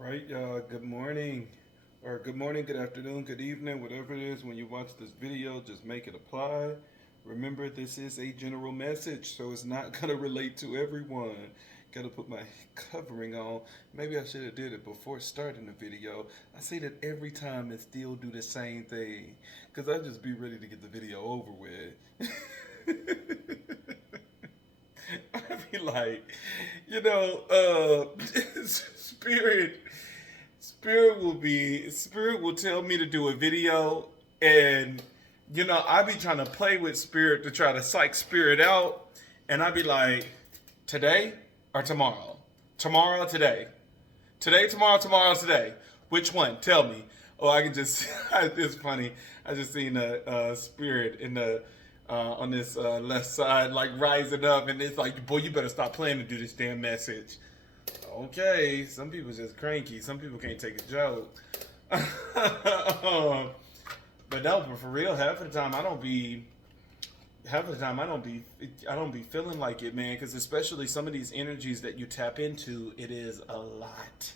All right, y'all. Good morning, or good morning, good afternoon, good evening, whatever it is. When you watch this video, just make it apply. Remember, this is a general message, so it's not gonna relate to everyone. Gotta put my covering on. Maybe I should have did it before starting the video. I say that every time and still do the same thing, cause I just be ready to get the video over with. I be like, you know, spirit, spirit will tell me to do a video, and I be trying to play with spirit to try to psych spirit out, and I be like, today or tomorrow, tomorrow or today, today, tomorrow, tomorrow, today. Which one? Tell me. Oh, I can just. It's funny. I just seen a spirit in the on this left side, like rising up, and it's like, boy, you better stop playing to do this damn message. Okay, some people just cranky. Some people can't take a joke. But no, but for real, half of the time I don't be. Half of the time I don't be feeling like it, man. Because especially some of these energies that you tap into, it is a lot.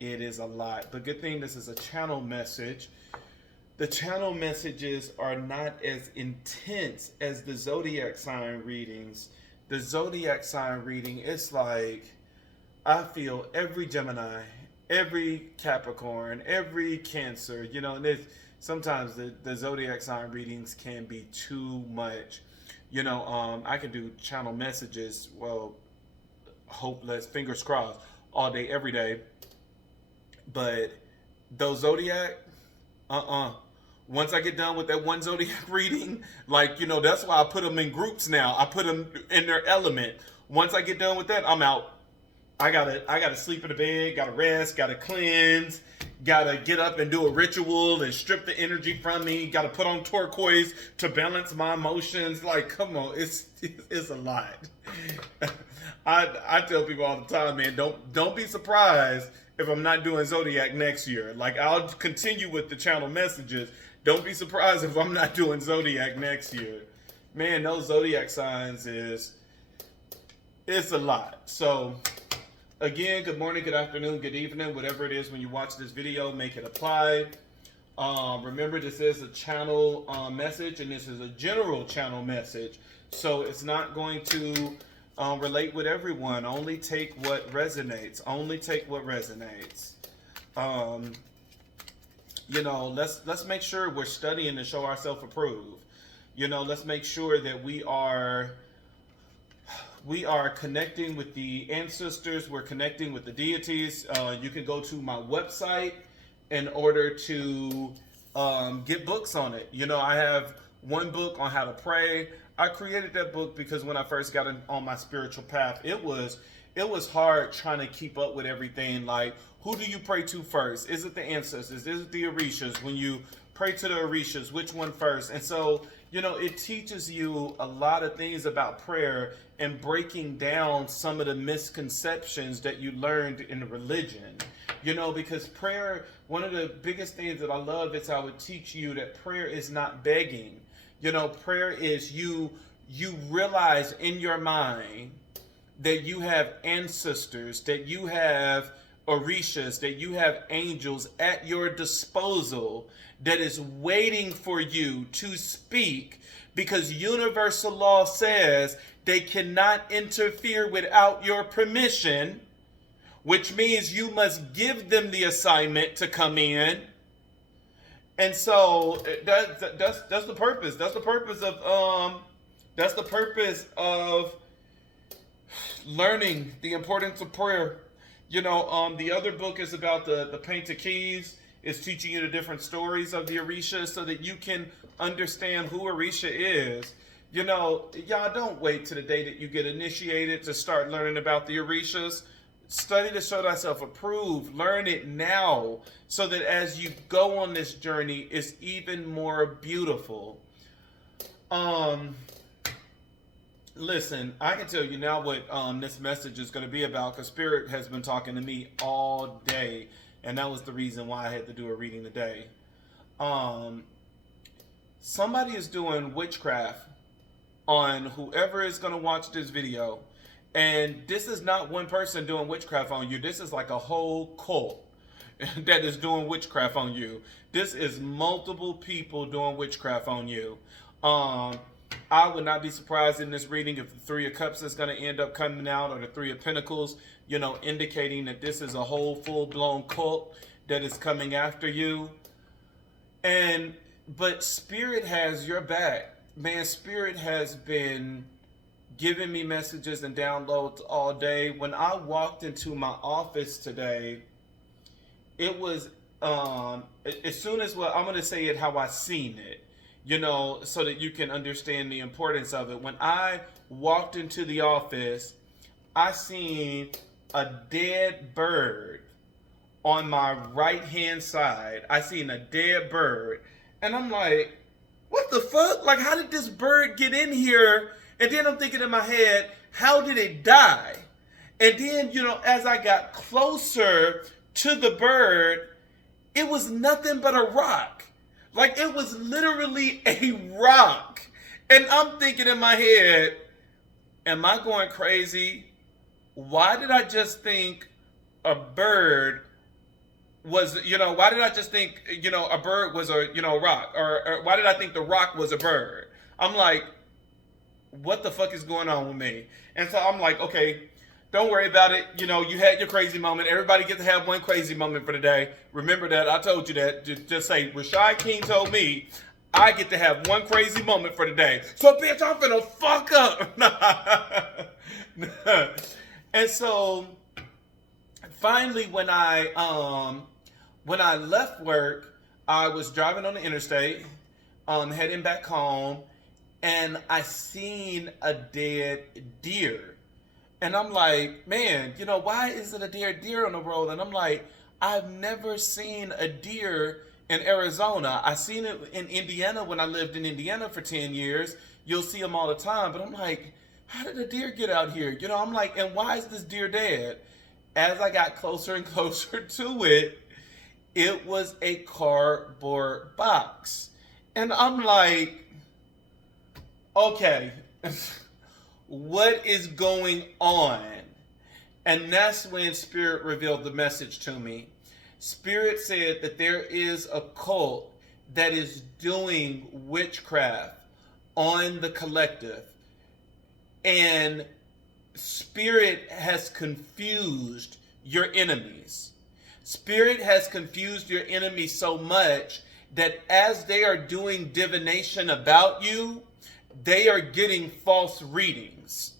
It is a lot. But good thing this is a channel message. The channel messages are not as intense as the zodiac sign readings. The zodiac sign reading, it's like I feel every Gemini, every Capricorn, every Cancer, and sometimes the zodiac sign readings can be too much. I can do channel messages, well, hopeless, fingers crossed, all day, every day. But those zodiac, once I get done with that one zodiac reading, like, that's why I put them in groups now. I put them in their element. Once I get done with that, I'm out. I gotta sleep in the bed, gotta rest, gotta cleanse, gotta get up and do a ritual and strip the energy from me, gotta put on turquoise to balance my emotions. Like, come on, it's a lot. I tell people all the time, man, don't be surprised if I'm not doing Zodiac next year. Like, I'll continue with the channel messages. Don't be surprised if I'm not doing Zodiac next year. Man, those Zodiac signs it's a lot. So again, good morning, good afternoon, good evening, whatever it is when you watch this video, make it apply. Remember, this is a channel message, and this is a general channel message. So it's not going to relate with everyone. Only take what resonates. Only take what resonates. Let's make sure we're studying to show ourselves approved. Let's make sure that we are connecting with the ancestors. We're connecting with the deities. You can go to my website in order to get books on it. I have one book on how to pray. I created that book because when I first got on my spiritual path, it was hard trying to keep up with everything. Like, who do you pray to first? Is it the ancestors? Is it the Orishas? When you pray to the Orishas, which one first? And so, it teaches you a lot of things about prayer and breaking down some of the misconceptions that you learned in religion. Because prayer, one of the biggest things that I love is how it teaches you that prayer is not begging. Prayer is you realize in your mind that you have ancestors, that you have Orishas, that you have angels at your disposal that is waiting for you to speak, because universal law says they cannot interfere without your permission, which means you must give them the assignment to come in. And so that's the purpose. That's the purpose of learning the importance of prayer. The other book is about the Painted Keys. It's teaching you the different stories of the Orisha so that you can understand who Orisha is. Y'all don't wait to the day that you get initiated to start learning about the Orishas. Study to show thyself approved. Learn it now so that as you go on this journey, it's even more beautiful. Listen, I can tell you now what this message is going to be about, because Spirit has been talking to me all day, and that was the reason why I had to do a reading today. Somebody is doing witchcraft on whoever is going to watch this video. And this is not one person doing witchcraft on you. This is like a whole cult that is doing witchcraft on you. This is multiple people doing witchcraft on you. I would not be surprised in this reading if the Three of Cups is going to end up coming out, or the Three of Pentacles, indicating that this is a whole full-blown cult that is coming after you. But Spirit has your back. Man, Spirit has been giving me messages and downloads all day. When I walked into my office today, it was, as soon as, well, I'm going to say it how I seen it, so that you can understand the importance of it. When I walked into the office, I seen a dead bird on my right-hand side. I seen a dead bird. And I'm like, what the fuck? Like, how did this bird get in here? And then I'm thinking in my head, how did it die? And then, as I got closer to the bird, it was nothing but a rock. Like, it was literally a rock. And I'm thinking in my head, am I going crazy? Why did I just think a bird was, why did I just think, a bird was a, rock? Or why did I think the rock was a bird? I'm like, what the fuck is going on with me? And so I'm like, okay, don't worry about it. You had your crazy moment. Everybody gets to have one crazy moment for the day. Remember that. I told you that. Just say, Rashad King told me I get to have one crazy moment for the day. So, bitch, I'm finna fuck up. And so, finally, when I left work, I was driving on the interstate, heading back home, and I seen a dead deer. And I'm like, man, why is it a dead deer on the road? And I'm like, I've never seen a deer in Arizona. I seen it in Indiana when I lived in Indiana for 10 years. You'll see them all the time. But I'm like, how did a deer get out here? I'm like, and why is this deer dead? As I got closer and closer to it, it was a cardboard box. And I'm like, okay, what is going on? And that's when Spirit revealed the message to me. Spirit said that there is a cult that is doing witchcraft on the collective. And Spirit has confused your enemies. Spirit has confused your enemies so much that as they are doing divination about you, they are getting false readings.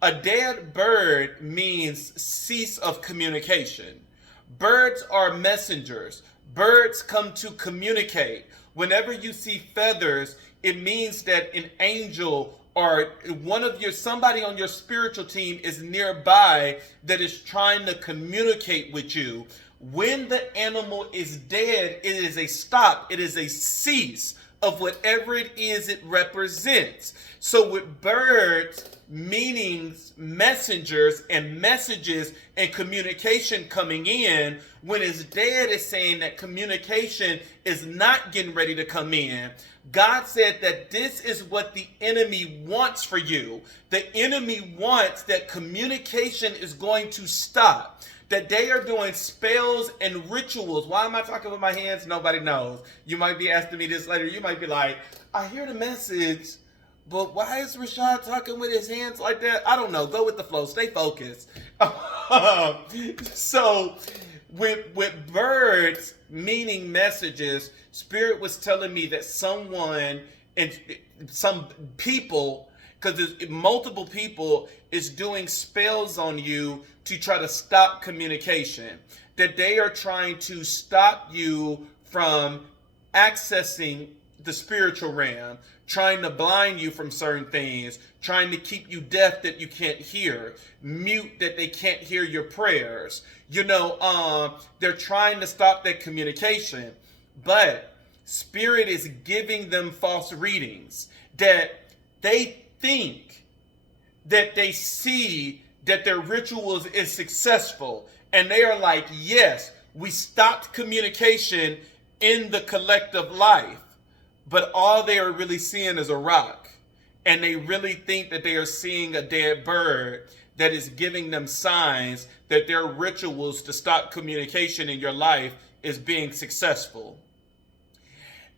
A dead bird means cease of communication. Birds are messengers. Birds come to communicate. Whenever you see feathers, it means that an angel or somebody on your spiritual team is nearby that is trying to communicate with you. When the animal is dead, it is a stop. It is a cease of whatever it is it represents. So with birds, meanings, messengers, and messages and communication coming in, when it's dead, it's saying that communication is not getting ready to come in. God said that this is what the enemy wants for you. The enemy wants that communication is going to stop. That they are doing spells and rituals. Why am I talking with my hands? Nobody knows. You might be asking me this later. You might be like, I hear the message, but why is Rashad talking with his hands like that? I don't know. Go with the flow. Stay focused. So with birds meaning messages, Spirit was telling me that someone and some people, because multiple people, is doing spells on you to try to stop communication. That they are trying to stop you from accessing the spiritual realm, trying to blind you from certain things, trying to keep you deaf that you can't hear, mute that they can't hear your prayers. They're trying to stop that communication. But Spirit is giving them false readings that they think that they see that their rituals is successful. And they are like, yes, we stopped communication in the collective life. But all they are really seeing is a rock. And they really think that they are seeing a dead bird that is giving them signs that their rituals to stop communication in your life is being successful.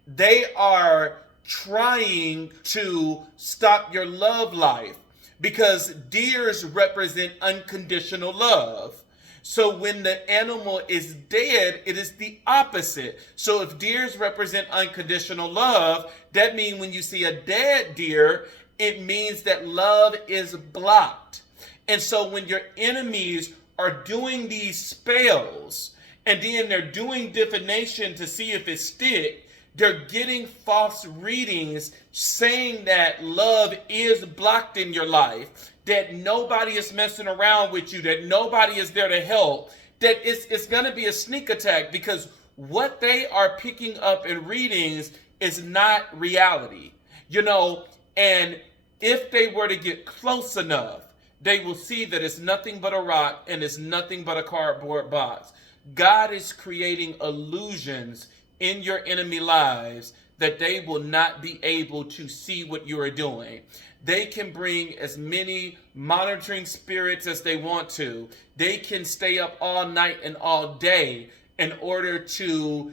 They are trying to stop your love life because deers represent unconditional love. So when the animal is dead, it is the opposite. So if deers represent unconditional love, that means when you see a dead deer, it means that love is blocked. And so when your enemies are doing these spells, and then they're doing divination to see if it sticks, they're getting false readings saying that love is blocked in your life, that nobody is messing around with you, that nobody is there to help, that it's going to be a sneak attack because what they are picking up in readings is not reality. And if they were to get close enough, they will see that it's nothing but a rock and it's nothing but a cardboard box. God is creating illusions in your enemy lives that they will not be able to see what you are doing. They can bring as many monitoring spirits as they want to. They can stay up all night and all day in order to,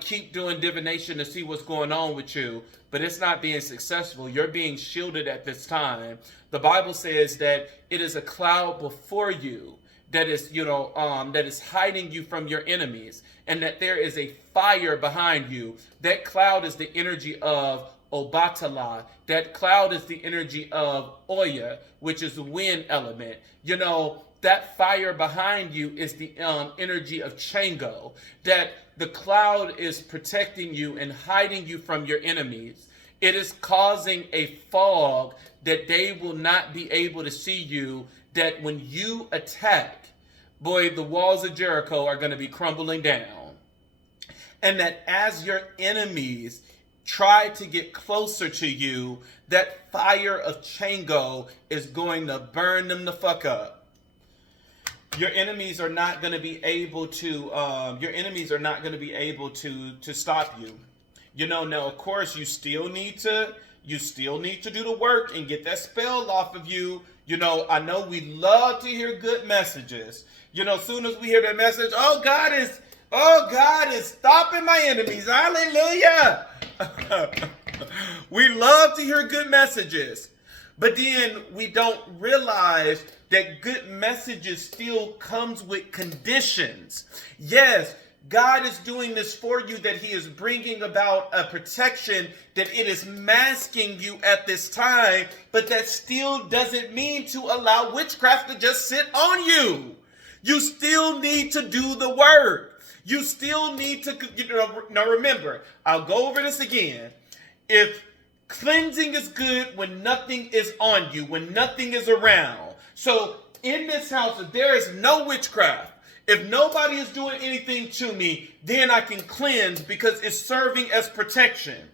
keep doing divination to see what's going on with you. But it's not being successful. You're being shielded at this time. The Bible says that it is a cloud before you that is, that is hiding you from your enemies, and that there is a fire behind you. That cloud is the energy of Obatala. That cloud is the energy of Oya, which is the wind element. That fire behind you is the energy of Chango. That the cloud is protecting you and hiding you from your enemies. It is causing a fog that they will not be able to see you, that when you attack, boy, the walls of Jericho are going to be crumbling down. And that as your enemies try to get closer to you, that fire of Chango is going to burn them the fuck up. Your enemies are not going to be able to, to stop you. Now of course you still need to do the work and get that spell off of you. I know we love to hear good messages. As soon as we hear that message, oh God is stopping my enemies. Hallelujah. We love to hear good messages. But then we don't realize that good messages still comes with conditions. Yes, God is doing this for you, that he is bringing about a protection, that it is masking you at this time, but that still doesn't mean to allow witchcraft to just sit on you. You still need to do the work. You still need to, now remember, I'll go over this again. If cleansing is good when nothing is on you, when nothing is around. So in this house, if there is no witchcraft, if nobody is doing anything to me, then I can cleanse because it's serving as protection.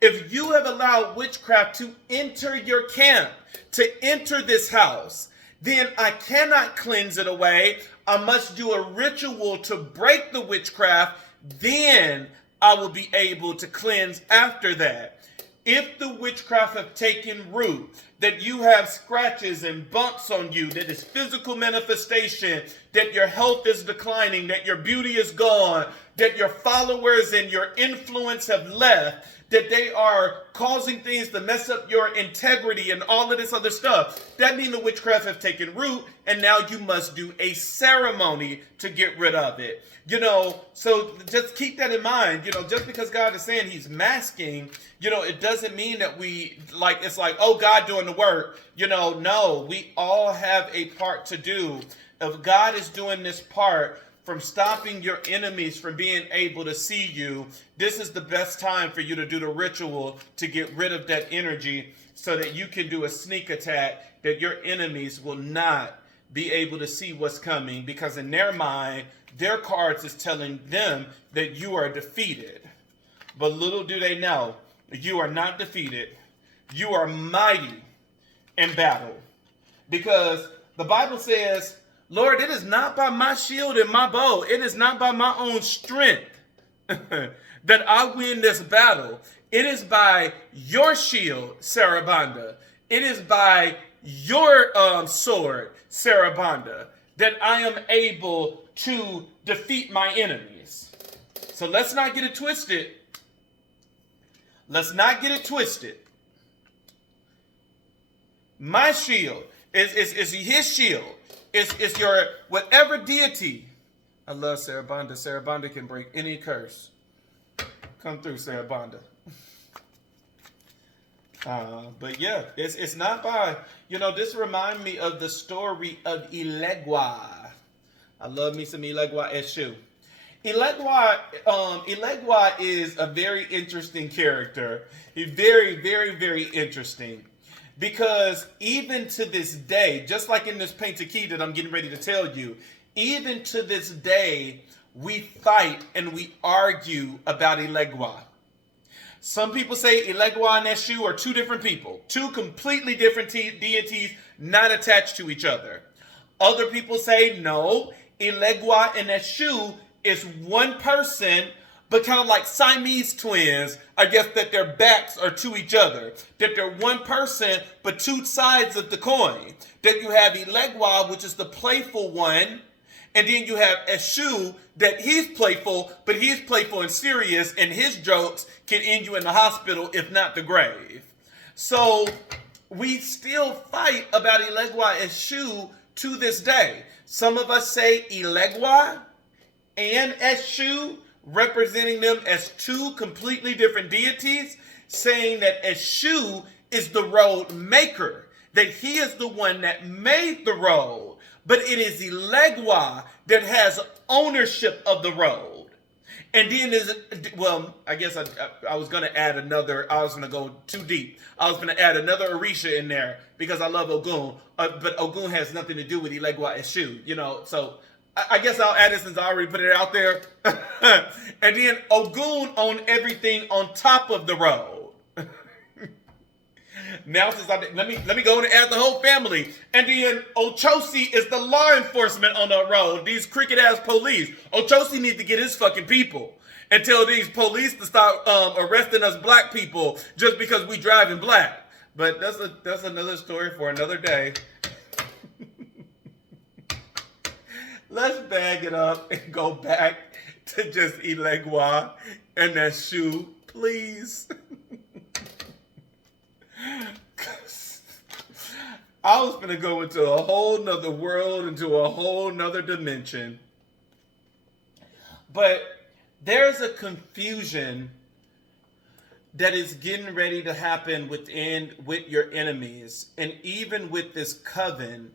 If you have allowed witchcraft to enter your camp, to enter this house, then I cannot cleanse it away. I must do a ritual to break the witchcraft. Then I will be able to cleanse after that. If the witchcraft have taken root, that you have scratches and bumps on you, that is physical manifestation, that your health is declining, that your beauty is gone, that your followers and your influence have left, that they are causing things to mess up your integrity and all of this other stuff, that means the witchcraft have taken root, and now you must do a ceremony to get rid of it. So just keep that in mind. Just because God is saying he's masking, it doesn't mean that it's like, oh, God doing the work. No, we all have a part to do. If God is doing this part from stopping your enemies from being able to see you, this is the best time for you to do the ritual to get rid of that energy so that you can do a sneak attack, that your enemies will not be able to see what's coming, because in their mind, their cards is telling them that you are defeated. But little do they know, you are not defeated. You are mighty in battle. Because the Bible says, Lord, it is not by my shield and my bow, it is not by my own strength that I win this battle. It is by your shield, Sarabanda. It is by your sword, Sarabanda, that I am able to defeat my enemies. So let's not get it twisted. Let's not get it twisted. My shield is his shield. It's your whatever deity. I love Sarabanda. Sarabanda can break any curse. Come through, Sarabanda. But yeah, it's not by, this reminds me of the story of Eleggua. I love me some Eleggua Eshu. Eleggua is a very interesting character. He's very, very, very interesting. Because even to this day, just like in this painted key that I'm getting ready to tell you, even to this day, we fight and we argue about Eleggua. Some people say Eleggua and Eshu are two different people, two completely different deities not attached to each other. Other people say no, Eleggua and Eshu is one person, but kind of like Siamese twins, I guess, that their backs are to each other. That they're one person, but two sides of the coin. That you have Eleggua, which is the playful one, and then you have Eshu, that he's playful, but he's playful and serious, and his jokes can end you in the hospital, if not the grave. So we still fight about Eleggua and Eshu to this day. Some of us say Eleggua and Eshu, representing them as two completely different deities, saying that Eshu is the road maker, that he is the one that made the road, but it is Eleggua that has ownership of the road. And then I guess I was going to add another, I was going to go too deep. I was going to add another Orisha in there because I love Ogun, but Ogun has nothing to do with Eleggua Eshu, so I guess I'll add it since I already put it out there. And then Ogun owned everything on top of the road. Now, since let me go and add the whole family. And then Ochosi is the law enforcement on the road. These cricket ass police. Ochosi needs to get his fucking people and tell these police to stop arresting us black people just because we drive in black. But that's another story for another day. Let's bag it up and go back to just Eleggua and Eshu, please. I was gonna go into a whole nother world, into a whole nother dimension. But there's a confusion that is getting ready to happen with your enemies. And even with this coven,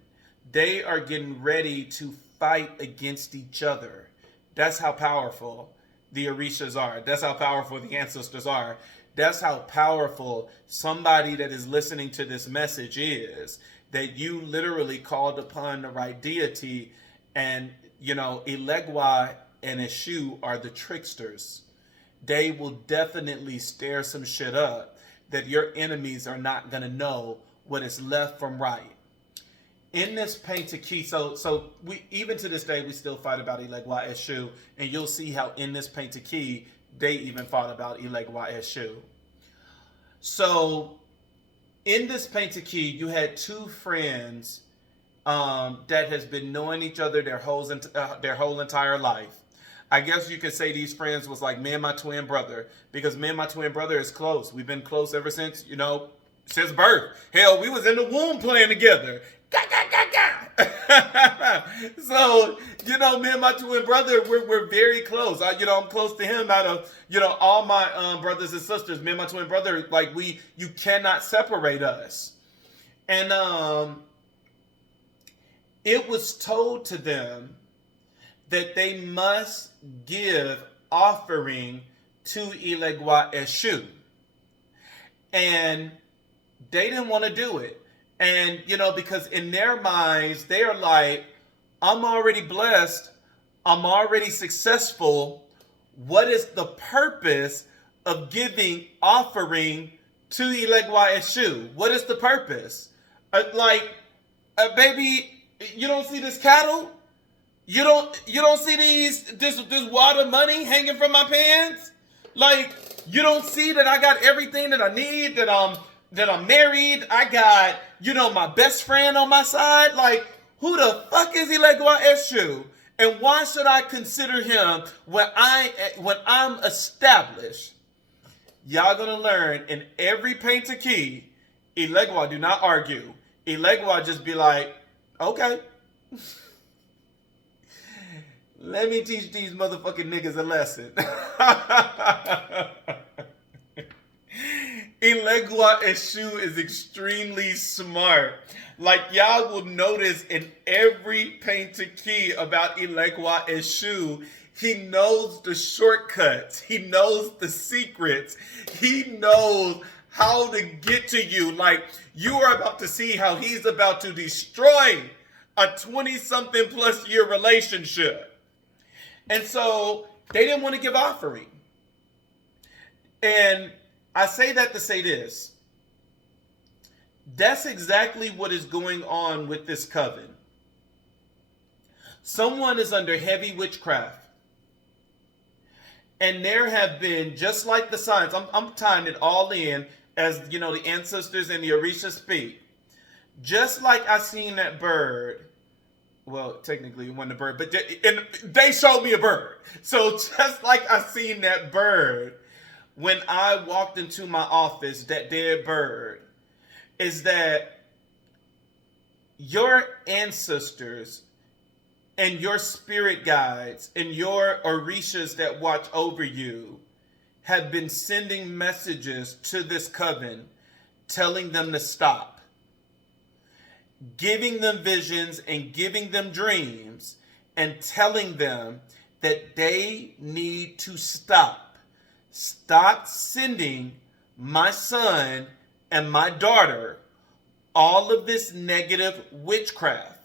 they are getting ready to fight against each other. That's how powerful the Orishas are. That's how powerful the ancestors are. That's how powerful somebody that is listening to this message is. That you literally called upon the right deity, and Eleggua and Eshu are the tricksters. They will definitely stir some shit up that your enemies are not gonna know what is left from right. In this painted key, so we even to this day we still fight about Eleggua Eshu, and you'll see how in this painted key they even fought about Eleggua Eshu. So in this painted key, you had two friends that has been knowing each other their whole entire life. I guess you could say these friends was like me and my twin brother, because me and my twin brother is close. We've been close ever since since birth. Hell, we was in the womb playing together. So, me and my twin brother, we're very close. I'm close to him out of, all my brothers and sisters. Me and my twin brother, you cannot separate us. And it was told to them that they must give offering to Eleggua Eshu. And they didn't want to do it. And, because in their minds, they are like, I'm already blessed. I'm already successful. What is the purpose of giving offering to Eleggua Eshu? What is the purpose? Baby, you don't see this cattle? You don't see this wad of money hanging from my pants? You don't see that I got everything that I need, that I'm married, I got, my best friend on my side. Like, who the fuck is Eleggua Eshu? And why should I consider him when I'm established? Y'all gonna learn in every painter key, Eleggua do not argue. Eleggua just be like, okay. Let me teach these motherfucking niggas a lesson. Eleggua Eshu is extremely smart. Like, y'all will notice in every painter key about Eleggua Eshu, he knows the shortcuts. He knows the secrets. He knows how to get to you. Like, you are about to see how he's about to destroy a 20-something plus year relationship. And so they didn't want to give offering. And I say that to say this. That's exactly what is going on with this coven. Someone is under heavy witchcraft. And there have been, just like the signs, I'm tying it all in as, the ancestors and the Orisha speak. Just like I seen that bird, well, technically it wasn't a bird, but they showed me a bird. So just like I seen that bird when I walked into my office, that dead bird, is that your ancestors and your spirit guides and your orishas that watch over you have been sending messages to this coven telling them to stop, giving them visions and giving them dreams and telling them that they need to stop sending my son and my daughter all of this negative witchcraft.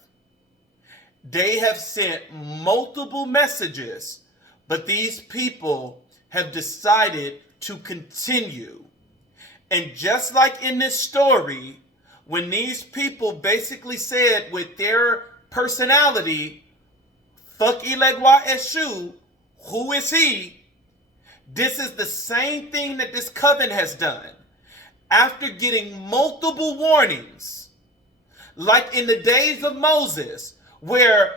They have sent multiple messages, but these people have decided to continue. And just like in this story, when these people basically said with their personality, fuck Eleggua Eshu, who is he? This is the same thing that this coven has done. After getting multiple warnings, like in the days of Moses, where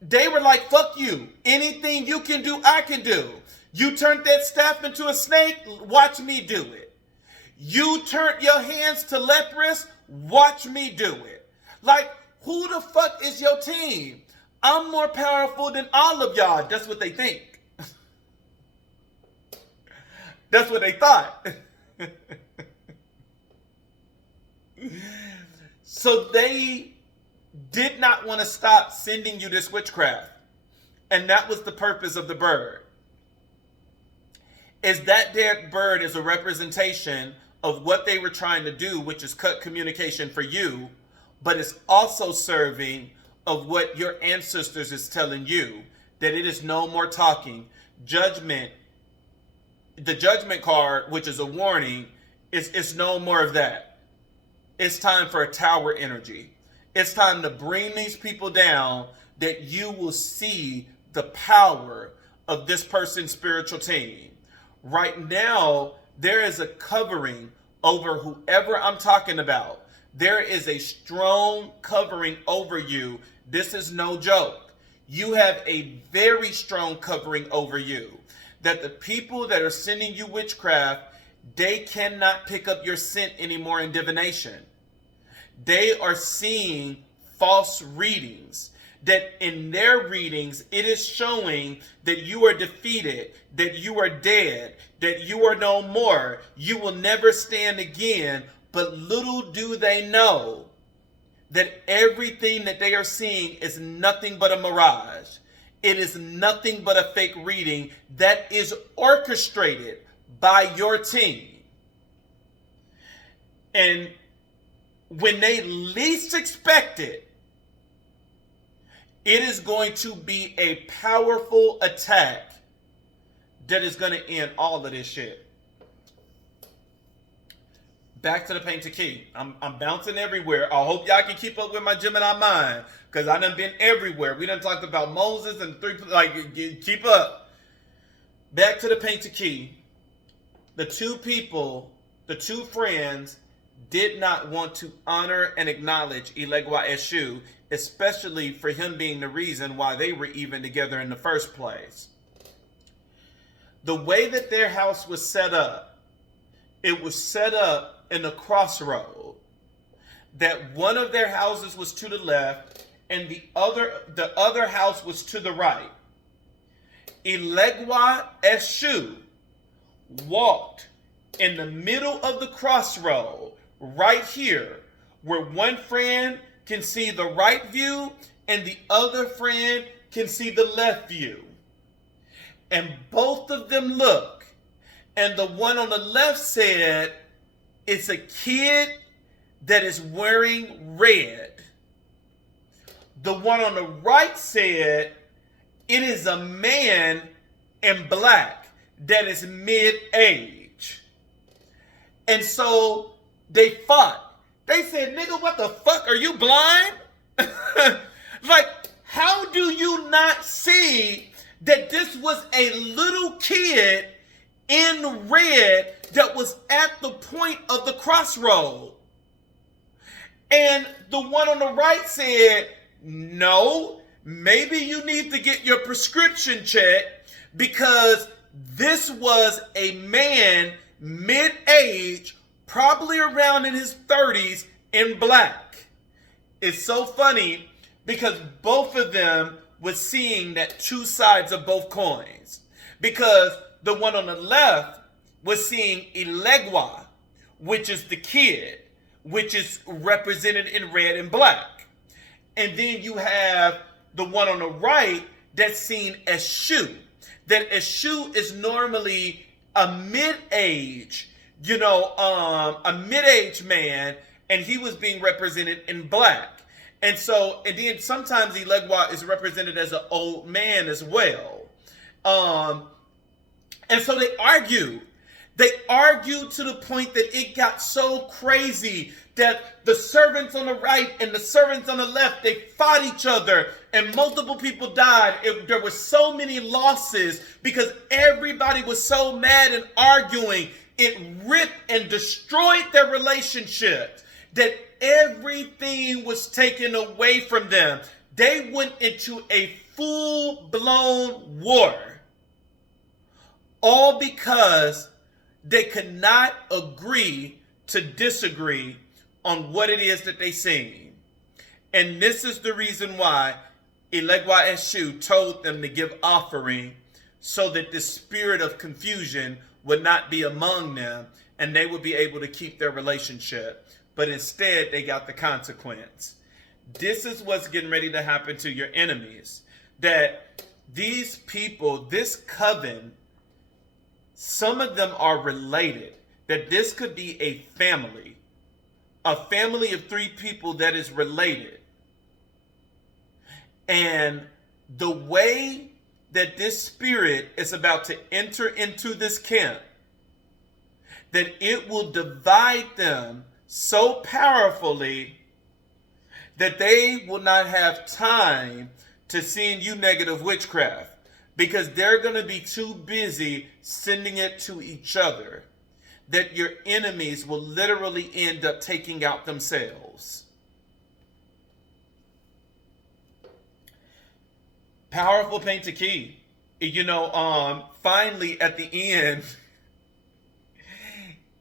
they were like, fuck you. Anything you can do, I can do. You turned that staff into a snake, watch me do it. You turned your hands to leprous, watch me do it. Like, who the fuck is your team? I'm more powerful than all of y'all. That's what they think. That's what they thought. So they did not want to stop sending you this witchcraft. And that was the purpose of the bird. Is that dead bird is a representation of what they were trying to do, which is cut communication for you, but it's also serving of what your ancestors is telling you, that it is no more talking. Judgment, the judgment card, which is a warning, it's no more of that. It's time for a tower energy. It's time to bring these people down, that you will see the power of this person's spiritual team. Right now, there is a covering over whoever I'm talking about. There is a strong covering over you. This is no joke. You have a very strong covering over you. That the people that are sending you witchcraft, they cannot pick up your scent anymore in divination. They are seeing false readings. That in their readings, it is showing that you are defeated, that you are dead, that you are no more, you will never stand again. But little do they know that everything that they are seeing is nothing but a mirage. It is nothing but a fake reading that is orchestrated by your team. And when they least expect it, it is going to be a powerful attack that is going to end all of this shit. Back to the painter key. I'm bouncing everywhere. I hope y'all can keep up with my Gemini mind, because I done been everywhere. We done talked about Moses and keep up. Back to the painter key. The two people, the two friends, did not want to honor and acknowledge Eleggua Eshu, especially for him being the reason why they were even together in the first place. The way that their house was set up, it was set up in a crossroad, that one of their houses was to the left and the other house was to the right. Eleggua Eshu walked in the middle of the crossroad, right here, where one friend can see the right view and the other friend can see the left view. And both of them look, and the one on the left said, it's a kid that is wearing red. The one on the right said, it is a man in black that is mid-age. And so they fought. They said, nigga, what the fuck? Are you blind? Like, how do you not see that this was a little kid in red that was at the point of the crossroad? And the one on the right said, no, maybe you need to get your prescription checked, because this was a man mid-age, probably around in his 30s, in black. It's so funny because both of them was seeing that two sides of both coins. Because the one on the left was seeing Eleggua, which is the kid, which is represented in red and black. And then you have the one on the right that's seen as Eshu. That Eshu is normally a mid-age, a mid-age man, and he was being represented in black. And then sometimes Eleggua is represented as an old man as well. And so they argue. They argued to the point that it got so crazy that the servants on the right and the servants on the left, they fought each other and multiple people died. There were so many losses because everybody was so mad and arguing. It ripped and destroyed their relationship, that everything was taken away from them. They went into a full-blown war, all because they could not agree to disagree on what it is that they seen. And this is the reason why Eleggua Eshu told them to give offering, so that the spirit of confusion would not be among them and they would be able to keep their relationship. But instead, they got the consequence. This is what's getting ready to happen to your enemies. That these people, this coven, some of them are related. That this could be a family of 3 people that is related. And the way that this spirit is about to enter into this camp, that it will divide them so powerfully that they will not have time to send you negative witchcraft, because they're going to be too busy sending it to each other, that your enemies will literally end up taking out themselves. Powerful paint to key. Finally at the end,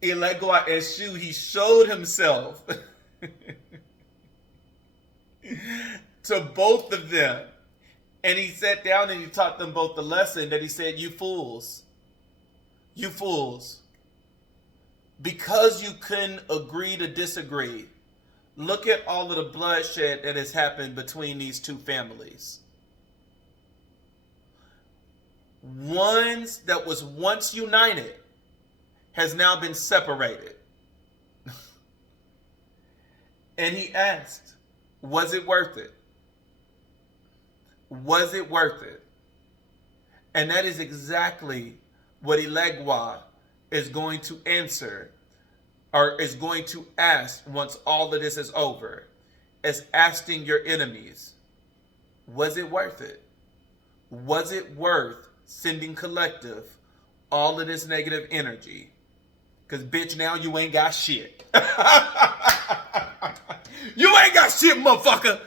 Eleggua Eshu, he showed himself to both of them. And he sat down and he taught them both the lesson that he said, you fools, because you couldn't agree to disagree, look at all of the bloodshed that has happened between these two families. Ones that was once united has now been separated. And he asked, was it worth it? Was it worth it? And that is exactly what Eleggua is going to answer, or is going to ask once all of this is over, is asking your enemies, was it worth it? Was it worth sending collective all of this negative energy? Because, bitch, now you ain't got shit. You ain't got shit, motherfucker.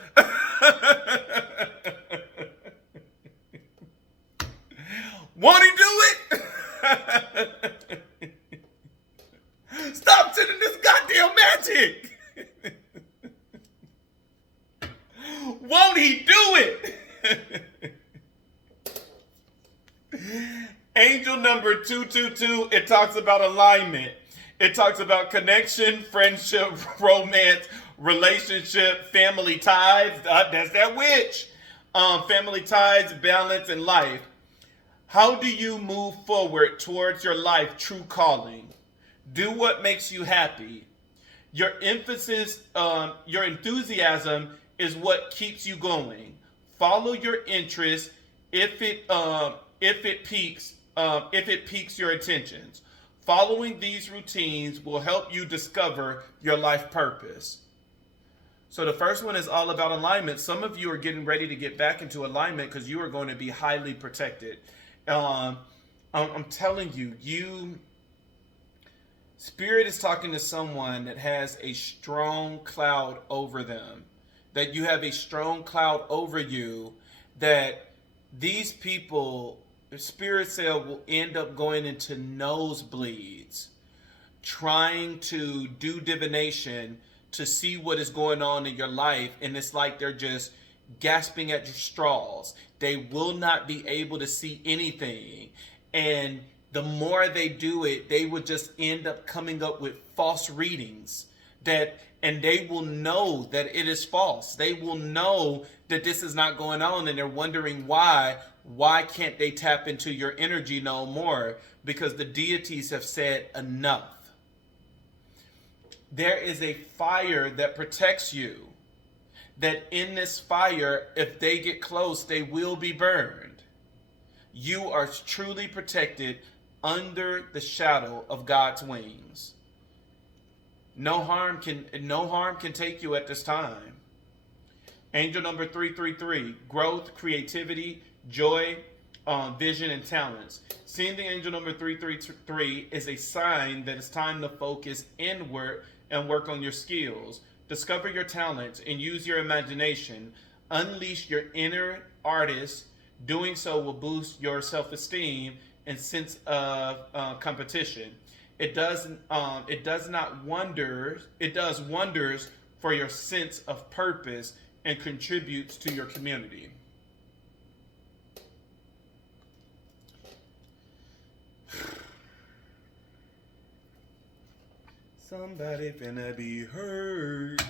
Won't he do it? Stop sending this goddamn magic. Won't he do it? Angel number 222, it talks about alignment. It talks about connection, friendship, romance, relationship, family ties. That's that witch. Family ties, balance, and life. How do you move forward towards your life true calling? Do what makes you happy. Your emphasis, your enthusiasm is what keeps you going. Follow your interest if it piques your intentions. Following these routines will help you discover your life purpose. So the first one is all about alignment. Some of you are getting ready to get back into alignment because you are going to be highly protected. I'm telling you, Spirit is talking to someone that has a strong cloud over them. That you have a strong cloud over you, that these people, Spirit cell will end up going into nosebleeds, trying to do divination to see what is going on in your life, and it's like they're just gasping at your straws. They will not be able to see anything, and the more they do it, they will just end up coming up with false readings and they will know that it is false. They will know that this is not going on, and they're wondering why can't they tap into your energy no more? Because the deities have said enough. There is a fire that protects you. That in this fire, if they get close, they will be burned. You are truly protected under the shadow of God's wings. No harm can take you at this time. Angel number 333, growth, creativity, joy, vision, and talents. Seeing the angel number 333 is a sign that it's time to focus inward and work on your skills. Discover your talents and use your imagination. Unleash your inner artist. Doing so will boost your self-esteem and sense of competition. It does wonders for your sense of purpose and contributes to your community. Somebody finna be hurt.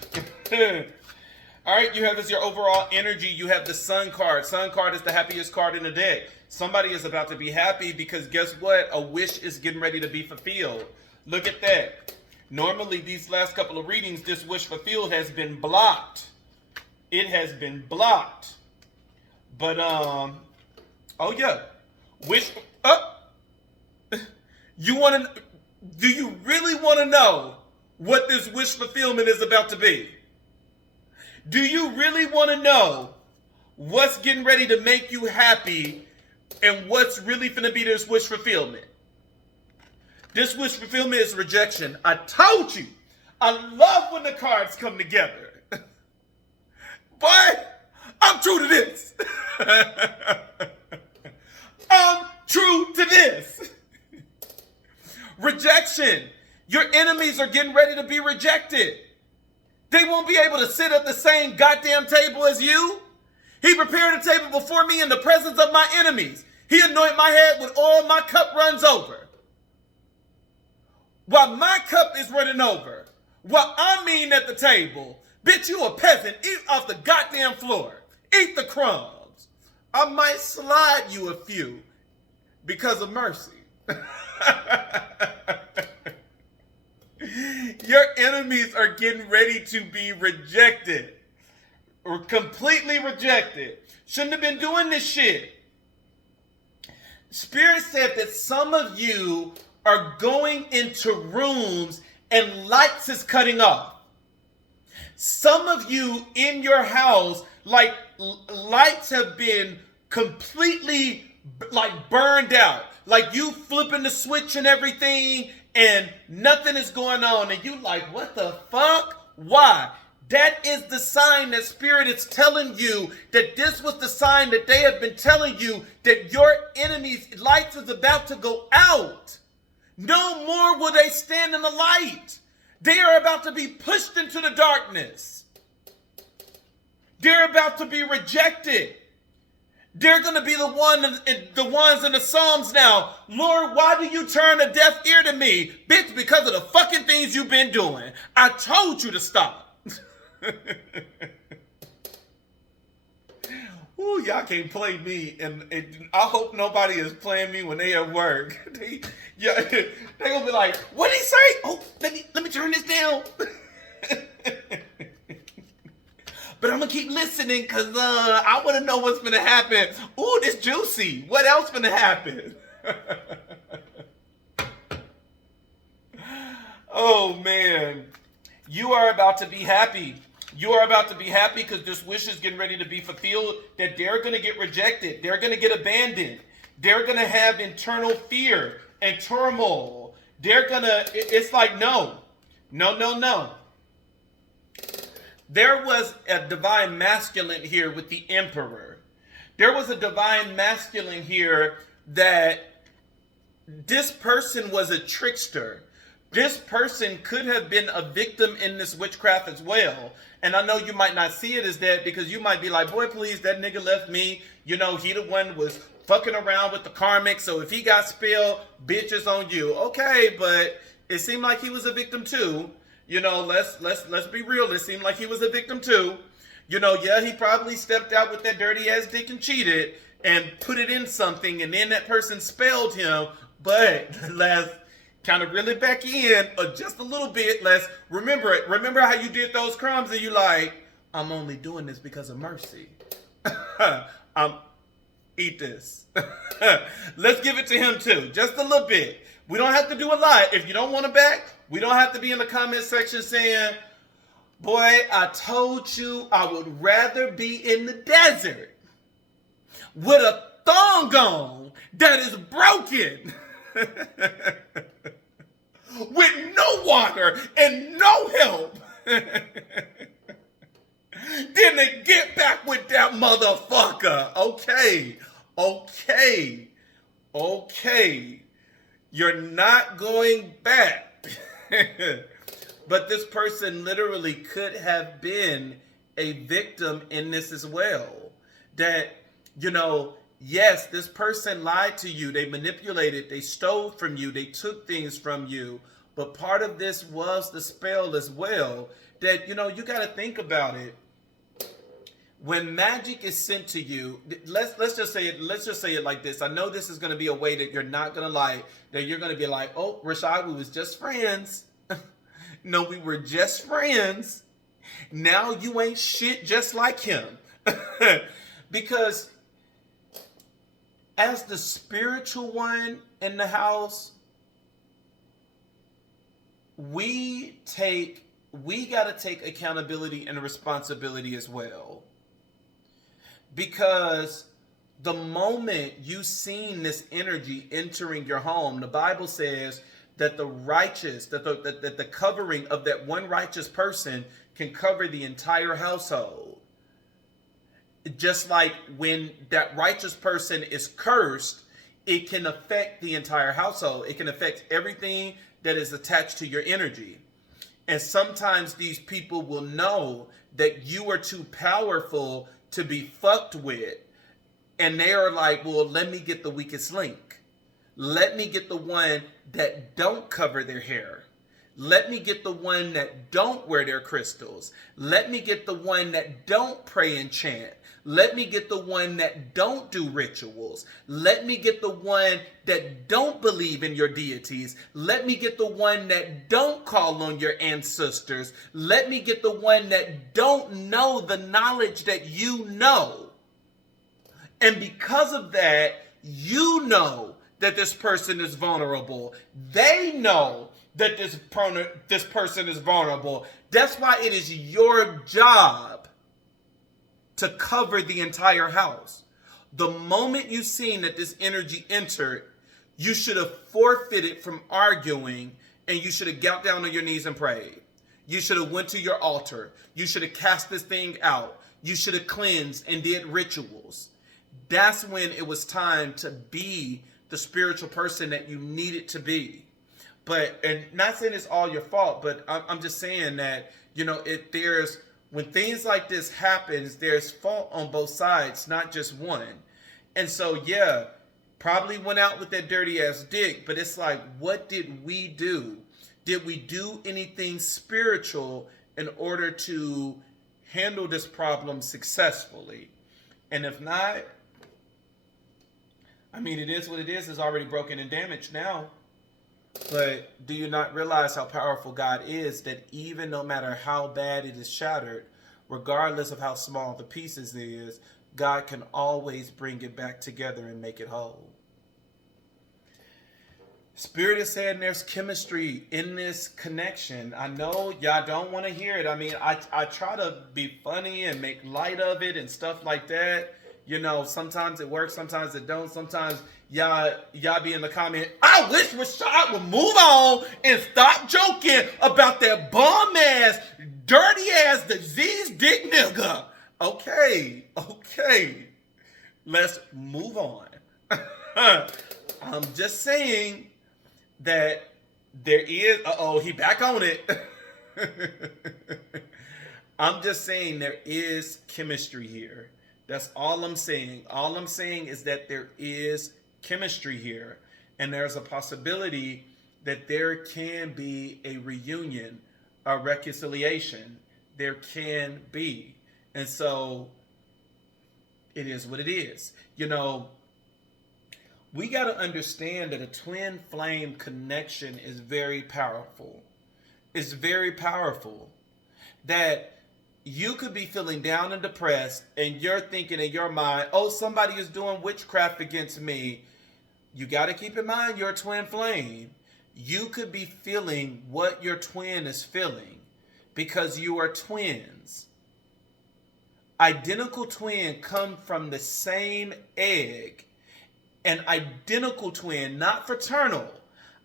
All right, you have as your overall energy, you have the Sun card. Sun card is the happiest card in the deck. Somebody is about to be happy because guess what? A wish is getting ready to be fulfilled. Look at that. Normally, these last couple of readings, this wish fulfilled has been blocked. It has been blocked. But, oh yeah. Wish, do you really want to know what this wish fulfillment is about to be? Do you really want to know what's getting ready to make you happy and what's really going to be this wish fulfillment? This wish fulfillment is rejection. I told you. I love when the cards come together. But I'm true to this. I'm true to this. Rejection. Your enemies are getting ready to be rejected. They won't be able to sit at the same goddamn table as you. He prepared a table before me in the presence of my enemies. He anointed my head with oil, my cup runs over. While my cup is running over, while I'm eating at the table, bitch, you a peasant, eat off the goddamn floor. Eat the crumbs. I might slide you a few because of mercy. Your enemies are getting ready to be rejected. Or completely rejected. Shouldn't have been doing this shit. Spirit said that some of you are going into rooms and lights is cutting off. Some of you in your house, like lights have been completely like burned out. Like you flipping the switch and everything, and nothing is going on, and you like, what the fuck? Why? That is the sign that Spirit is telling you that this was the sign that they have been telling you that your enemy's light is about to go out. No more will they stand in the light. They are about to be pushed into the darkness. They're about to be rejected. They're going to be the ones in the Psalms now. Lord, why do you turn a deaf ear to me? Bitch, because of the fucking things you've been doing. I told you to stop. Ooh, y'all can't play me, and I hope nobody is playing me when they at work. They gonna be like, what did he say? Oh, let me turn this down. But I'm gonna keep listening because I want to know what's gonna happen. Ooh, this juicy. What else gonna happen? Oh man, you are about to be happy. You are about to be happy because this wish is getting ready to be fulfilled, that they're going to get rejected. They're going to get abandoned. They're going to have internal fear and turmoil. They're going to, it's like, no. There was a divine masculine here with the emperor. There was a divine masculine here that this person was a trickster. This person could have been a victim in this witchcraft as well. And I know you might not see it as that because you might be like, boy, please, that nigga left me. You know, he the one was fucking around with the Karmic. So if he got spilled, bitch, it's on you. Okay, but it seemed like he was a victim too. You know, let's be real. It seemed like he was a victim too. You know, yeah, he probably stepped out with that dirty ass dick and cheated and put it in something. And then that person spelled him. But let's kind of reel it back in just a little bit. Let's remember it. Remember how you did those crumbs and you like, I'm only doing this because of mercy. Eat this. Let's give it to him too. Just a little bit. We don't have to do a lot. If you don't want it back, we don't have to be in the comment section saying, boy, I told you I would rather be in the desert with a thong on that is broken. With no water and no help. Then they get back with that motherfucker. Okay. You're not going back. But this person literally could have been a victim in this as well. That, you know, yes, this person lied to you. They manipulated. They stole from you. They took things from you. But part of this was the spell as well. That, you know, you got to think about it. When magic is sent to you, let's just say it like this. I know this is going to be a way that you're not going to like, that you're going to be like, oh, Rashad, we was just friends. No, we were just friends. Now you ain't shit just like him. Because as the spiritual one in the house, we got to take accountability and responsibility as well. Because the moment you seen this energy entering your home, the Bible says that the righteous, that the covering of that one righteous person can cover the entire household. Just like when that righteous person is cursed, it can affect the entire household. It can affect everything that is attached to your energy. And sometimes these people will know that you are too powerful to be fucked with. And they are like, well, let me get the weakest link. Let me get the one that don't cover their hair. Let me get the one that don't wear their crystals. Let me get the one that don't pray and chant. Let me get the one that don't do rituals. Let me get the one that don't believe in your deities. Let me get the one that don't call on your ancestors. Let me get the one that don't know the knowledge that you know. And because of that, you know that this person is vulnerable. They know that this person is vulnerable. That's why it is your job to cover the entire house. The moment you seen that this energy entered, You should have forfeited from arguing, and you should have got down on your knees and prayed. You should have went to your altar. You should have cast this thing out. You should have cleansed and did rituals. That's when it was time to be the spiritual person that you needed to be. But, and not saying it's all your fault, but I'm just saying that, you know, when things like this happens, there's fault on both sides, not just one. And so, yeah, probably went out with that dirty ass dick, but it's like, what did we do? Did we do anything spiritual in order to handle this problem successfully? And if not, I mean, it is what it is. It's already broken and damaged now. But do you not realize how powerful God is, that even no matter how bad it is shattered, regardless of how small the pieces is, God can always bring it back together and make it whole. Spirit is saying there's chemistry in this connection. I know y'all don't want to hear it. I mean, I try to be funny and make light of it and stuff like that. You know, sometimes it works, sometimes it don't. Sometimes y'all be in the comment, I wish Rashad would move on and stop joking about that bum-ass, dirty-ass, diseased dick nigga. Okay. Let's move on. I'm just saying that there is, he back on it. I'm just saying there is chemistry here. That's all I'm saying. All I'm saying is that there is chemistry here, and there's a possibility that there can be a reunion, a reconciliation. There can be. And so it is what it is. You know, we got to understand that a twin flame connection is very powerful. It's very powerful. That you could be feeling down and depressed, and you're thinking in your mind, oh, somebody is doing witchcraft against me. You got to keep in mind you're a twin flame. You could be feeling what your twin is feeling because you are twins. Identical twin come from the same egg. An identical twin, not fraternal,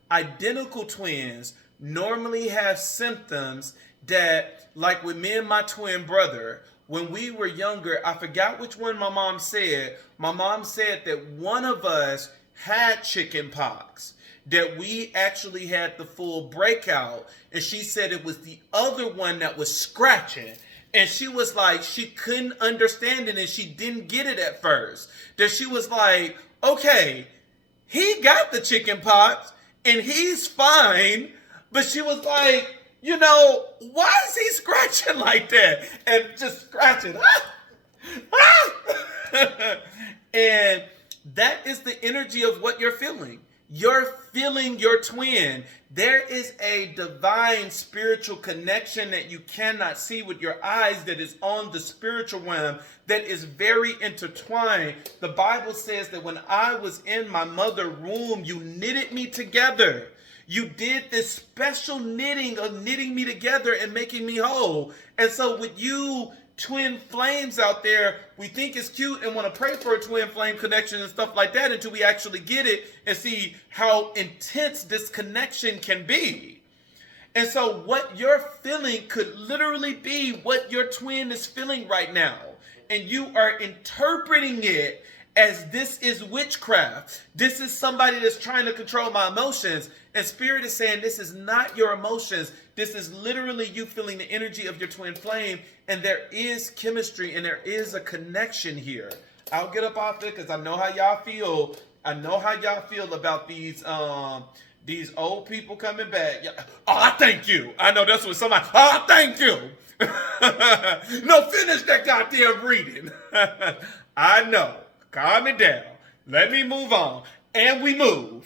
identical twins normally have symptoms that, like with me and my twin brother, when we were younger, I forgot which one my mom said. My mom said that one of us had chicken pox, that we actually had the full breakout, and she said it was the other one that was scratching. And she was like, she couldn't understand it, and she didn't get it at first. That she was like, okay, he got the chicken pox, and he's fine, but she was like, you know, why is he scratching like that? And just scratching. And that is the energy of what you're feeling. You're feeling your twin. There is a divine spiritual connection that you cannot see with your eyes that is on the spiritual realm that is very intertwined. The Bible says that when I was in my mother's womb, you knitted me together. You did this special knitting of knitting me together and making me whole. And so with you twin flames out there, we think it's cute and want to pray for a twin flame connection and stuff like that until we actually get it and see how intense this connection can be. And so what you're feeling could literally be what your twin is feeling right now. And you are interpreting it as this is witchcraft. This is somebody that's trying to control my emotions. And Spirit is saying this is not your emotions. This is literally you feeling the energy of your twin flame. And there is chemistry and there is a connection here. I'll get up off it because I know how y'all feel. I know how y'all feel about these old people coming back. Oh, thank you. I know that's what somebody, oh, thank you. No, finish that goddamn reading. I know. Calm it down. Let me move on. And we move.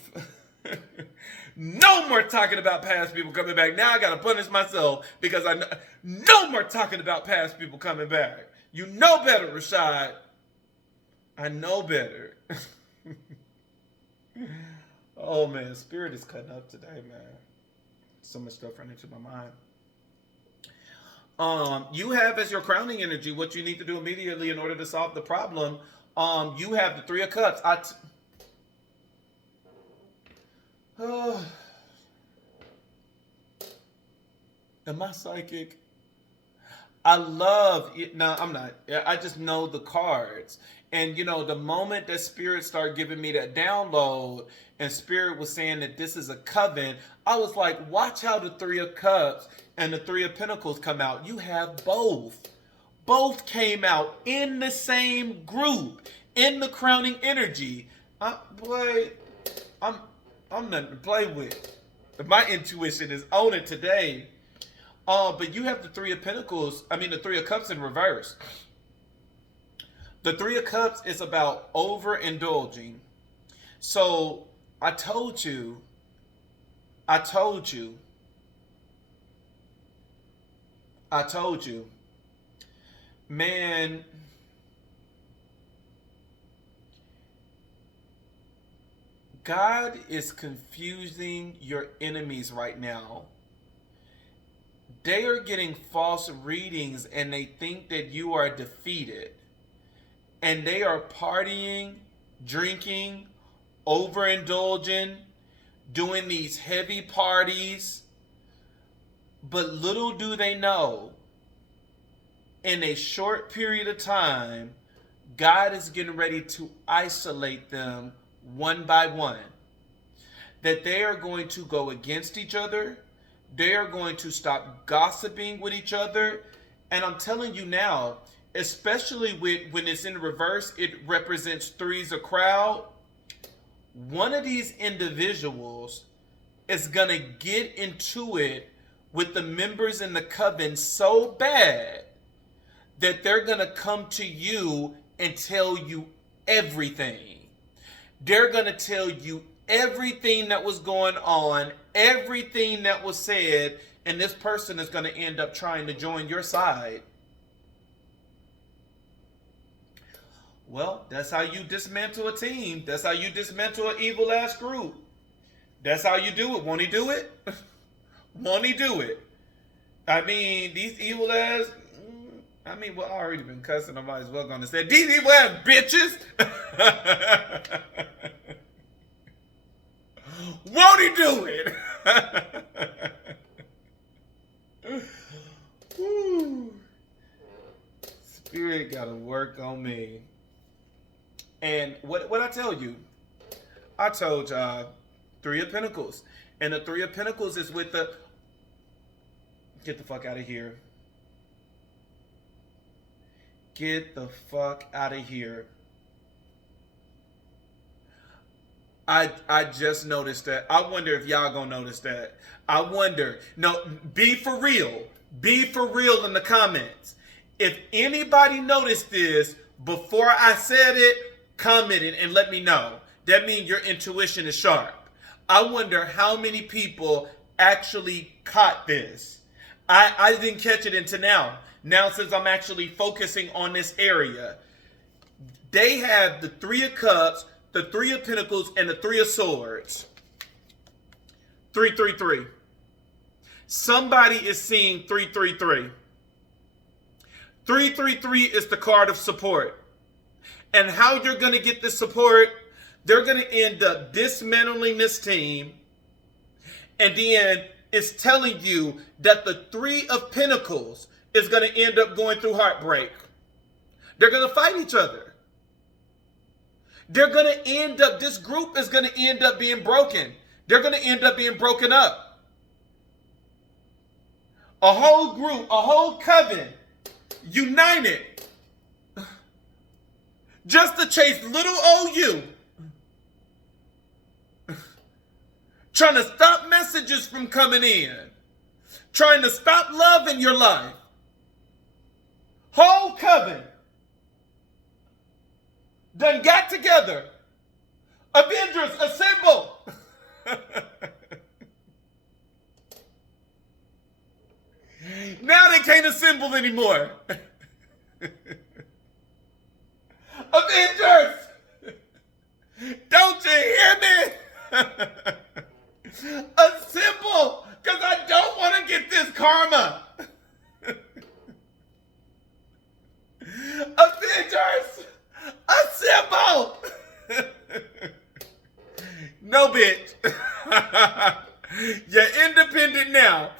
No more talking about past people coming back. Now I got to punish myself because I know. No more talking about past people coming back. You know better, Rashad. I know better. Oh, man. Spirit is cutting up today, man. So much stuff running into my mind. You have as your crowning energy what you need to do immediately in order to solve the problem. You have the Three of Cups. Am I psychic? I love it. No, I'm not. I just know the cards. And the moment that Spirit started giving me that download and Spirit was saying that this is a coven, I was like, watch how the Three of Cups and the Three of Pentacles come out. You have both. Both came out in the same group, in the crowning energy. Boy, I'm nothing to play with. My intuition is on it today. But you have the Three of Pentacles, the Three of Cups in reverse. The Three of Cups is about overindulging. So, I told you, man, God is confusing your enemies right now. They are getting false readings and they think that you are defeated. And they are partying, drinking, overindulging, doing these heavy parties. But little do they know, in a short period of time, God is getting ready to isolate them one by one. That they are going to go against each other. They are going to stop gossiping with each other. And I'm telling you now, especially when it's in reverse, it represents threes a crowd. One of these individuals is going to get into it with the members in the coven so bad that they're going to come to you and tell you everything. They're going to tell you everything that was going on, everything that was said, and this person is going to end up trying to join your side. Well, that's how you dismantle a team. That's how you dismantle an evil ass group. That's how you do it. Won't he do it? Won't he do it? These evil ass... well, I already been cussing. I might as well go and say, these evil ass bitches! Won't he do it? Woo. Spirit gotta work on me. And what I tell you? I told y'all Three of Pentacles. And the Three of Pentacles is with the... Get the fuck out of here. Get the fuck out of here. I just noticed that. I wonder if y'all gonna notice that. I wonder. No, be for real. Be for real in the comments. If anybody noticed this before I said it, comment it and let me know. That means your intuition is sharp. I wonder how many people actually caught this. I didn't catch it until now. Now, since I'm actually focusing on this area, they have the Three of Cups, the Three of Pentacles, and the Three of Swords. 333. Somebody is seeing 333. 333 is the card of support. And how you're going to get this support, they're going to end up dismantling this team. And then it's telling you that the Three of Pentacles is going to end up going through heartbreak. They're going to fight each other. They're going to end up, this group is going to end up being broken. They're going to end up being broken up. A whole group, a whole coven, united, just to chase little old you. Trying to stop messages from coming in. Trying to stop love in your life. Whole coven done got together. Avengers assemble. Now they can't assemble anymore. Avengers! Don't you hear me? Assemble! Because I don't want to get this karma. Avengers! Assemble! No, bitch. You're independent now.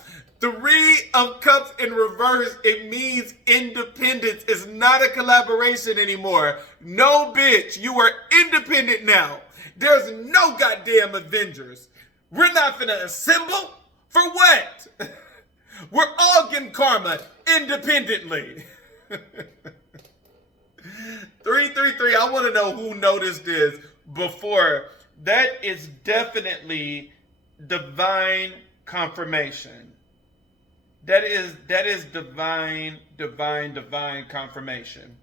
Three of Cups in reverse, it means independence. It's not a collaboration anymore. No, bitch, you are independent now. There's no goddamn Avengers. We're not finna assemble? For what? We're all getting karma independently. 333, I want to know who noticed this before. That is definitely divine confirmation. That is divine confirmation.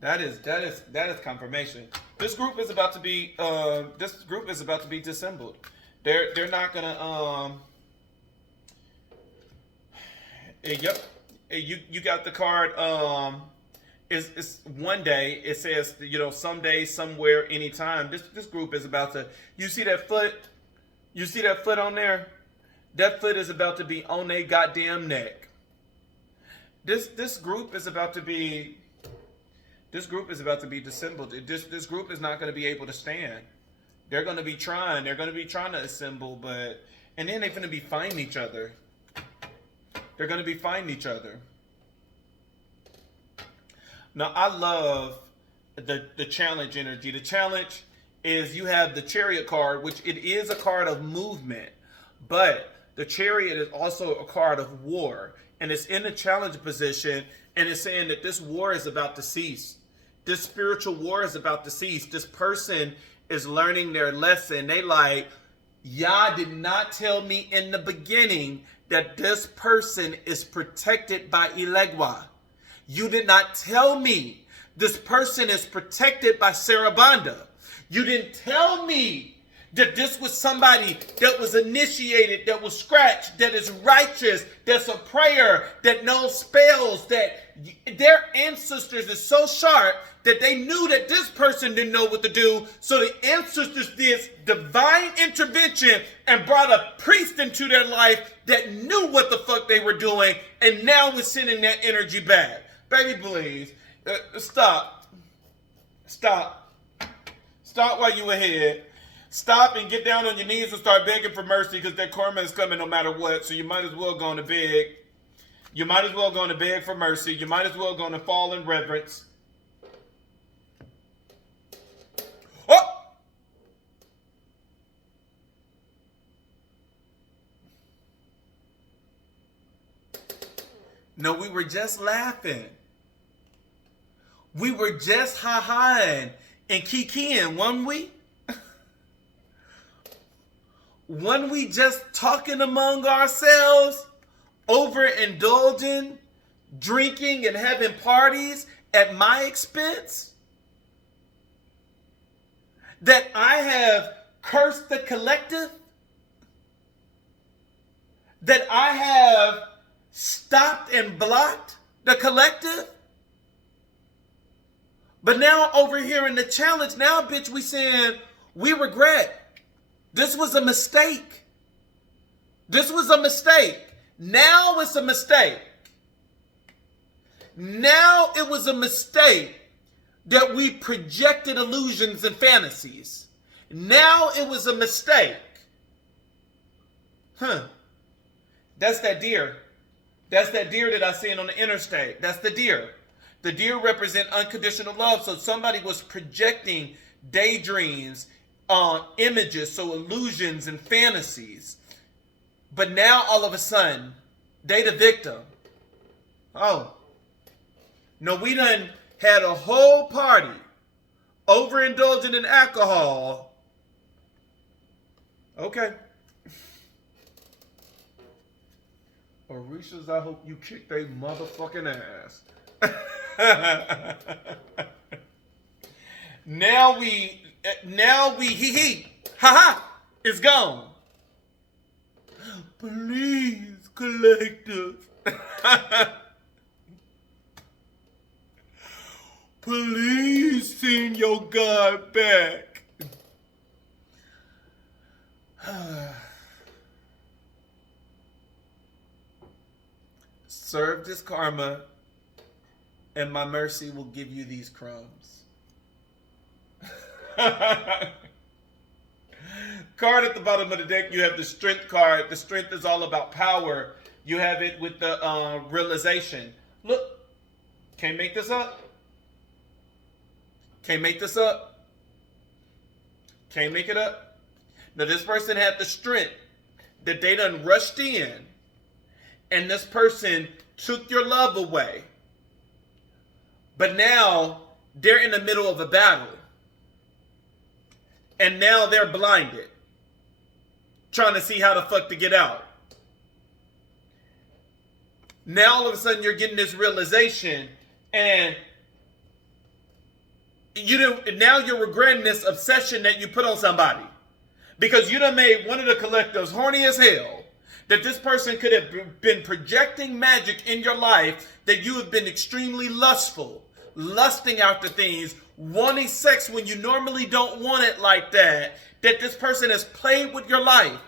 That is confirmation. This group is about to be dissembled. They're not gonna yep. You got the card. It's one day. It says, someday, somewhere, anytime. This group is about to. You see that foot? You see that foot on there? That foot is about to be on their goddamn neck. This group is about to be. This group is about to be dissembled. This group is not going to be able to stand. They're going to be trying. They're going to be trying to assemble, and then they're going to be fighting each other. They're going to be fighting each other. Now, I love the challenge energy. The challenge is you have the Chariot card, which it is a card of movement, but the Chariot is also a card of war, and it's in the challenge position, and it's saying that this war is about to cease. This spiritual war is about to cease. This person is learning their lesson. They like, y'all did not tell me in the beginning that this person is protected by Eleggua. You did not tell me this person is protected by Sarabanda. You didn't tell me that this was somebody that was initiated, that was scratched, that is righteous, that's a prayer, that knows spells, that their ancestors is so sharp that they knew that this person didn't know what to do. So the ancestors did divine intervention and brought a priest into their life that knew what the fuck they were doing, and now we're sending that energy back. Baby, please, stop. Stop while you ahead. Stop and get down on your knees and start begging for mercy, because that karma is coming no matter what. So you might as well go on to beg. You might as well go on to beg for mercy. You might as well go on to fall in reverence. Oh! No, we were just laughing. We were just ha-haing and kikiing, weren't we? When we just talking among ourselves, overindulging, drinking and having parties at my expense, that I have cursed the collective, that I have stopped and blocked the collective. But now over here in the challenge, now bitch, we saying we regret. This was a mistake. This was a mistake. Now it's a mistake. Now it was a mistake that we projected illusions and fantasies. Now it was a mistake. That's that deer. That's that deer that I seen on the interstate. That's the deer. The deer represent unconditional love. So somebody was projecting daydreams, images, so illusions and fantasies. But now all of a sudden, they the victim. Oh. No, we done had a whole party, overindulging in alcohol. Okay. Orishas, I hope you kick they motherfucking ass. Now we ha, it's gone. Please, collective. Please send your God back. Serve this karma, and my mercy will give you these crumbs. card at the bottom of the deck, you have the strength card. The strength is all about power. You have it with the realization. Look, can't make this up. Can't make this up. Can't make it up. Now this person had the strength that they done rushed in, and this person took your love away. But now they're in the middle of a battle. And now they're blinded, trying to see how the fuck to get out. Now all of a sudden you're getting this realization, and now you're regretting this obsession that you put on somebody. Because you done made one of the collectives horny as hell, that this person could have been projecting magic in your life, that you have been extremely lustful, lusting after things, wanting sex when you normally don't want it like that this person has played with your life,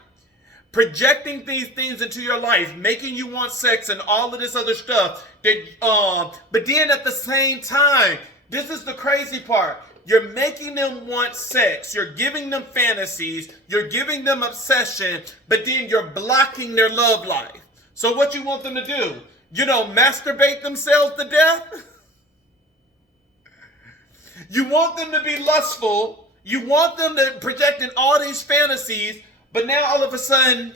projecting these things into your life, making you want sex and all of this other stuff. But then at the same time, this is the crazy part. You're making them want sex. You're giving them fantasies. You're giving them obsession, but then you're blocking their love life. So what you want them to do? Masturbate themselves to death? You want them to be lustful. You want them to project in all these fantasies, but now all of a sudden,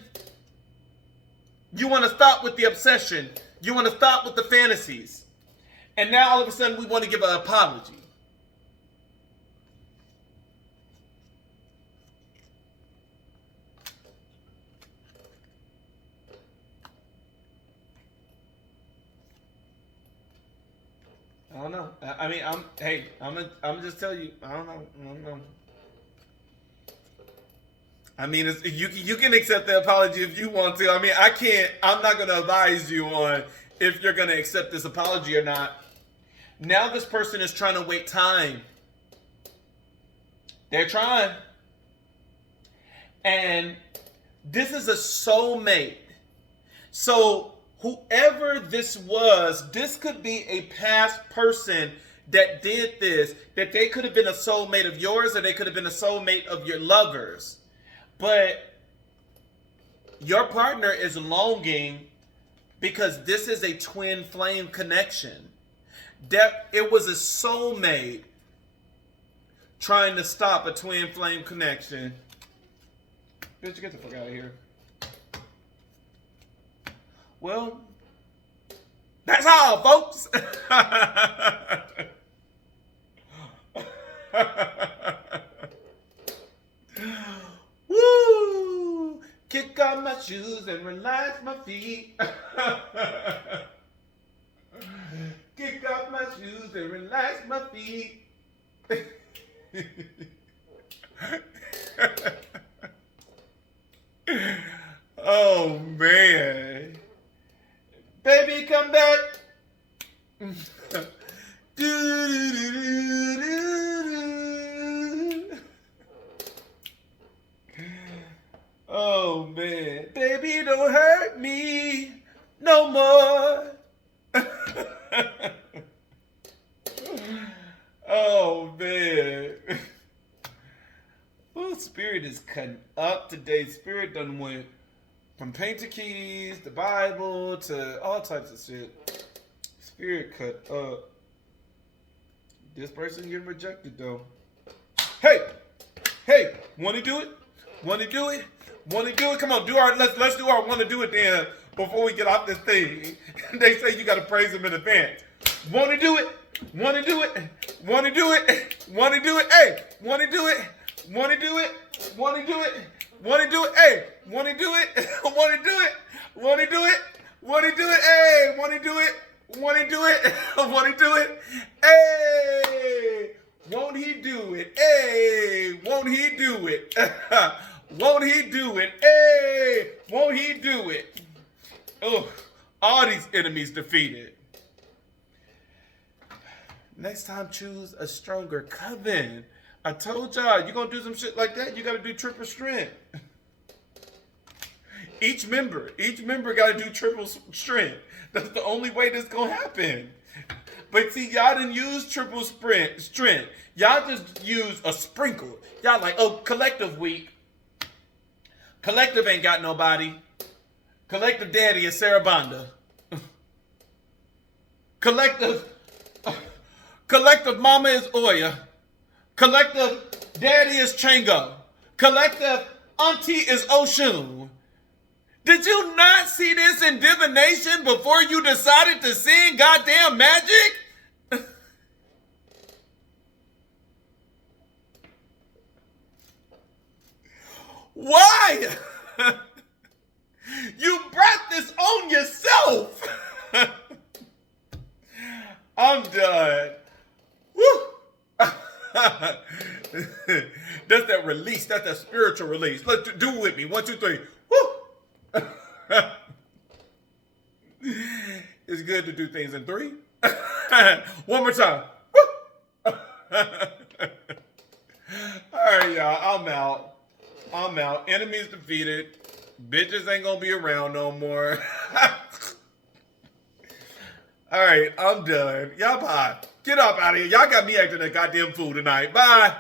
you want to stop with the obsession. You want to stop with the fantasies. And now all of a sudden, we want to give an apology. I don't know. I mean, I'm just tell you. I don't know. I mean, you can accept the apology if you want to. I mean, I can't. I'm not going to advise you on if you're going to accept this apology or not. Now this person is trying to wait time. They're trying. And this is a soulmate. So whoever this was, this could be a past person that did this, that they could have been a soulmate of yours, or they could have been a soulmate of your lovers. But your partner is longing because this is a twin flame connection. That it was a soulmate trying to stop a twin flame connection. Bitch, get the fuck out of here. Well, that's all, folks. Woo! Kick off my shoes and relax my feet. Kick off my shoes and relax my feet. Oh, man. Baby, come back. Oh, man. Baby, don't hurt me no more. Oh, man. Well, Spirit is cutting up today. Spirit done went from painted keys, the Bible, to all types of shit. Spirit cut up. This person getting rejected, though. Hey, want to do it? Want to do it? Want to do it? Come on, let's do our want to do it then before we get off this thing. They say you got to praise them in advance. Want to do it? Want to do it? Want to do it? Want to do it? Hey, want to do it? Want to do it? Want to do it? Want to do it? Hey, want to do it? Want to do it? Want to do it? Want to do it? Hey, want to do it? Want to do it? Want to do it? Hey, won't he do it? Hey, won't he do it? Won't he do it? Hey, won't he do it? Oh, all these enemies defeated. Next time, choose a stronger coven. I told y'all, you're going to do some shit like that, you got to do triple strength. Each member got to do triple strength. That's the only way this going to happen. But see, y'all didn't use triple strength. Y'all just use a sprinkle. Y'all like, oh, collective week. Collective ain't got nobody. Collective daddy is Sarah Bonda. Collective mama is Oya. Collective daddy is Chango. Collective auntie is Oshun. Did you not see this in divination before you decided to sing goddamn magic? Why? You brought this on yourself. I'm done. Woo. That's that release. That's that spiritual release. Let's do it with me. 1, 2, 3. Woo. It's good to do things in 3. One more time. Woo. All right, y'all. I'm out. Enemies defeated. Bitches ain't gonna be around no more. All right, I'm done. Y'all bye. Get up out of here. Y'all got me acting a goddamn fool tonight. Bye.